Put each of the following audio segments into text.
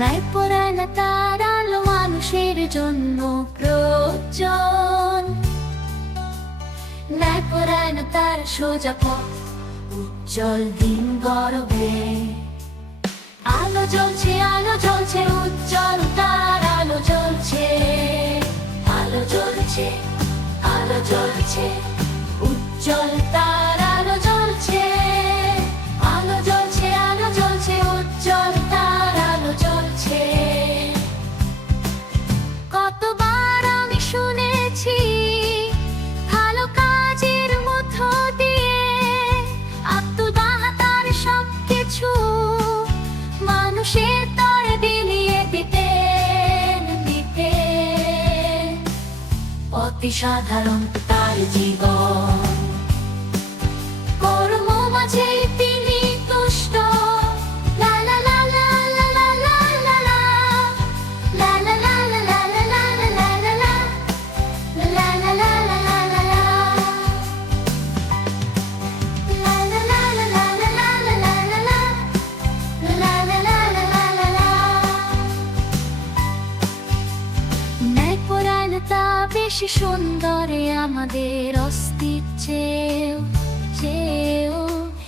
ন্যায়পরায়ণতা আলো মানুষের জন্য প্রয়োজন। ন্যায়পরায়ণতার সোজা পথ, উজ্জ্বল দিন গরবে আলো জ্বলছে আলো জ্বলছে, উজ্জ্বল তার আলো জ্বলছে। আলো জ্বলছে আলো জ্বলছে, উজ্জ্বল তার অতি সাধারণ তার জীবন। সুন্দরে আমাদের অস্তিত্বেও চেয়েও।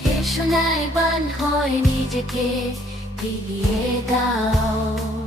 এ সোনায় বান হয় নিজেকে ফিরিয়ে দাও।